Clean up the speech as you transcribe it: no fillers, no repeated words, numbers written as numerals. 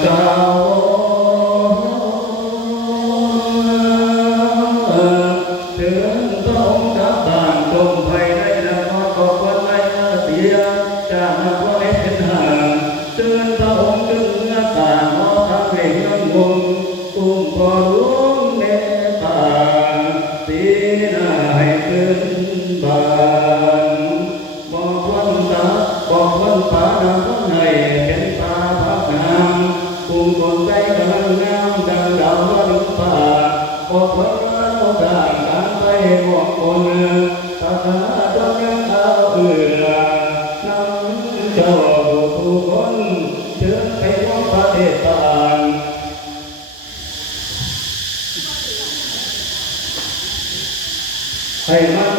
เจ้าถึงพระองค์กลับบ้านจงภัยได้แล้วก็ควรไม่เสียจากมาเพราะเห็นห่างเตือนพระองค์ถึงหน้าต่างมองทางให้เงินวงกุมพอหลวงเมตตาปีหน้าให้ขึ้นบ้านบอกวันตาบอกวันป่าดำวันให้เป็นตาพักงามกุมคนใจกำลังงามดังดาววันป่าบอกวันโอกาสการไปบอกคนศาสนาจงยังเอาเอื้อนำเจ้าผู้คนเชิญไปมองประเทศต่างให้มา